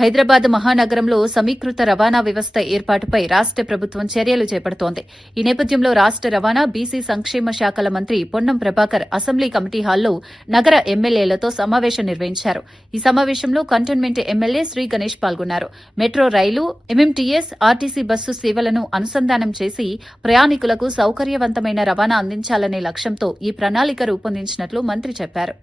హైదరాబాద్ మహానగరంలో సమీకృత రవాణా వ్యవస్థ ఏర్పాటుపై రాష్ట ప్రభుత్వం చర్యలు చేపడుతోంది. ఈ నేపథ్యంలో రాష్ట రవాణా, బీసీ సంక్షేమ శాఖల మంత్రి పొన్నం ప్రభాకర్ అసెంబ్లీ కమిటీ హాల్లో నగర ఎమ్మెల్యేలతో సమావేశం నిర్వహించారు. ఈ సమావేశంలో కంటోన్మెంట్ ఎమ్మెల్యే శ్రీ గణేష్ పాల్గొన్నారు. మెట్రో రైలు, ఎంఎంటీఎస్, ఆర్టీసీ బస్సు సేవలను అనుసంధానం చేసి ప్రయాణికులకు సౌకర్యవంతమైన రవాణా అందించాలనే లక్ష్యంతో ఈ ప్రణాళిక రూపొందించినట్లు మంత్రి చెప్పారు.